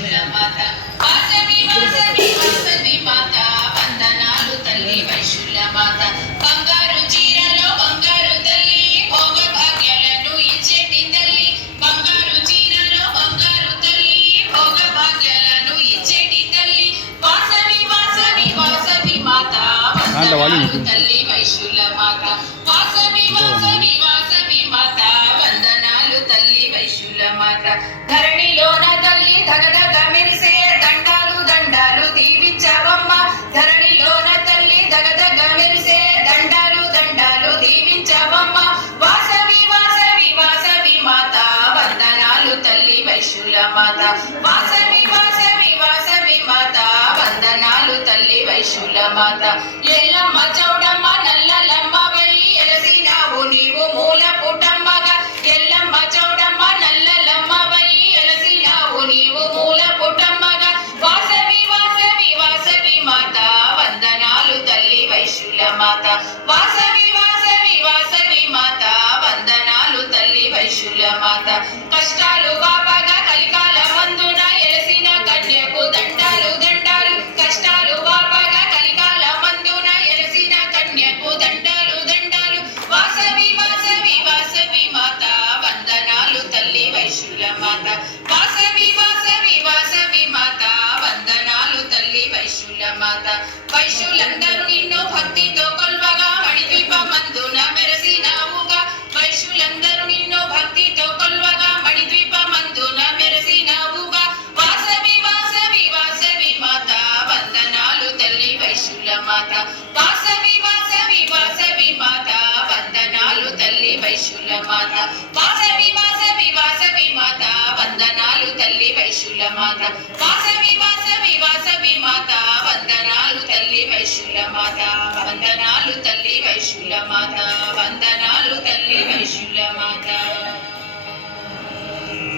వైశుల మాత వాసవి వాసవి వాసవి మాత వందనాలు తల్లి వైశుల మాత బంగారు చీరలో బంగారు తల్లి భోగ భాగ్యాలను ఇచ్చేటి తల్లి బంగారు చీరలో బంగారు తల్లి భోగ భాగ్యాలను ఇచ్చేటి తల్లి వాసవి వాసవి వాసవి మాత వందనాలు తల్లి వైశుల మాత వాసవి వాసవి వాసవి మాత వందనాలు తల్లి వైశుల మాత ధరణిలోన తల్లి ధగధగ మెరిసే దండాలు దండాలు దీవించవమ్మ ధరణిలోన తల్లి ధగధగ మెరిసే దండాలు దండాలు దీవించవమ్మ వాసవి వాసవి వాసవి మాత వందనాలు తల్లి వైశుల మాత వాసవి వాసవి వాసవి మాత వందనాలు తల్లి వైశుల మాత ఎల్లమ్మ చౌడమ్మ నల్లలమ్మ వెళ్ళి ఎలసినావు నీవు మూల పుటమ్మగా ఎల్లమ్మ చౌడమ్మ నల్లలమ్మ వెళ్ళి ఎలసినావు నీవు మూల పుటమ్మగా వాసవి వాసవి వాసవి మాత వందనాలు తల్లి వైశుల మాత వాసవి వాసవి వాసవి మాత వందనాలు తల్లి వైశుల మాత కష్టాలు బాపగా కలికాల మందున ఎలసిన కన్యకు దండాలు దండాలు కష్టాలు బాపగా కలికాల మందున ఎలసిన కన్యకు దండాలు దండాలు వాసవి వాసవి వాసవి మాత వందనాలు తల్లి వైశుల మాత వాసవి వాసవి వాసవి మాత వందనాలు తల్లి వైశుల మాత వైశులందరూ నిన్ను భక్తితో కొల్వగా మణిద్వీపమందున మెరసినావుగా వైశులందరూ నిన్ను భక్తితో కొల్వగా మణిద్వీపమందున మెరసినావుగా వాసవి వాసవి వాసవి మాత వందనాలు తల్లి వైశుల మాత వాసవి వాసవి వాసవి మాత వందనాలు తల్లి వైశుల మాత వాసవి వాసవి వాసవి మాత వందనాలు తల్లి వైశుల మాత వాసవి వాసవి వాసవి మాత వందనాలు తల్లి వైశుల మాత వందనాలు తల్లి వైశుల మాత